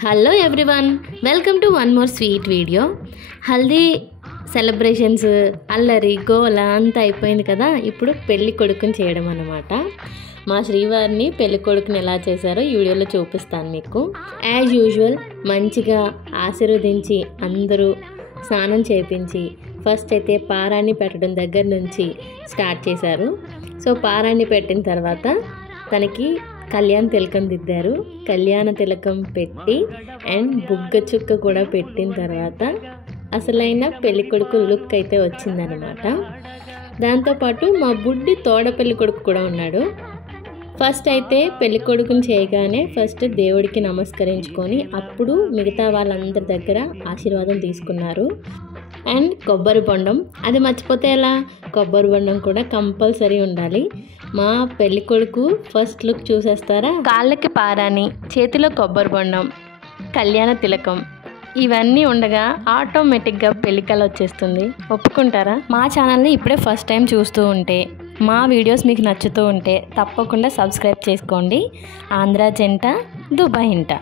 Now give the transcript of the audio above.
Hello everyone, welcome to one more sweet video. Haldi celebrations అల్లరి గోల అంతా అయిపోయింది కదా. ఇప్పుడు పెళ్ళి కొడుకుని చేయడం అన్నమాట. మా శ్రీవారిని పెళ్ళి కొడుకుని ఎలా చేశారో ఈ వీడియోలో చూపిస్తాను మీకు. యాజ్ యూజువల్ మంచిగా ఆశీర్వదించి అందరూ స్నానం చేయించి ఫస్ట్ అయితే పారాన్ని పెట్టడం దగ్గర నుంచి స్టార్ట్ చేశారు. సో పారాన్ని పెట్టిన తర్వాత తనకి కళ్యాణ తిలకం దిద్దారు. కళ్యాణ తిలకం పెట్టి అండ్ బుగ్గ చుక్క కూడా పెట్టిన తర్వాత అసలైన పెళ్ళికొడుకు లుక్ అయితే వచ్చిందనమాట. దాంతోపాటు మా బుడ్డి తోడ పెళ్ళికొడుకు కూడా ఉన్నాడు. ఫస్ట్ అయితే పెళ్ళికొడుకుని చేయగానే ఫస్ట్ దేవుడికి నమస్కరించుకొని అప్పుడు మిగతా వాళ్ళందరి దగ్గర ఆశీర్వాదం తీసుకున్నారు. అండ్ కొబ్బరి బొండం, అది మర్చిపోతే ఎలా, కొబ్బరి బొండం కూడా కంపల్సరీ ఉండాలి. మా పెళ్ళి కొడుకు ఫస్ట్ లుక్ చూసేస్తారా. కాళ్ళకి పారాని, చేతిలో కొబ్బరి బొండం, కళ్యాణ తిలకం ఇవన్నీ ఉండగా ఆటోమేటిక్గా పెళ్ళికల వచ్చేస్తుంది. ఒప్పుకుంటారా? మా ఛానల్ని ఇప్పుడే ఫస్ట్ టైం చూస్తూ ఉంటే, మా వీడియోస్ మీకు నచ్చుతూ ఉంటే తప్పకుండా సబ్స్క్రైబ్ చేసుకోండి. ఆంధ్ర జంట దుబాయ్ ఇంట.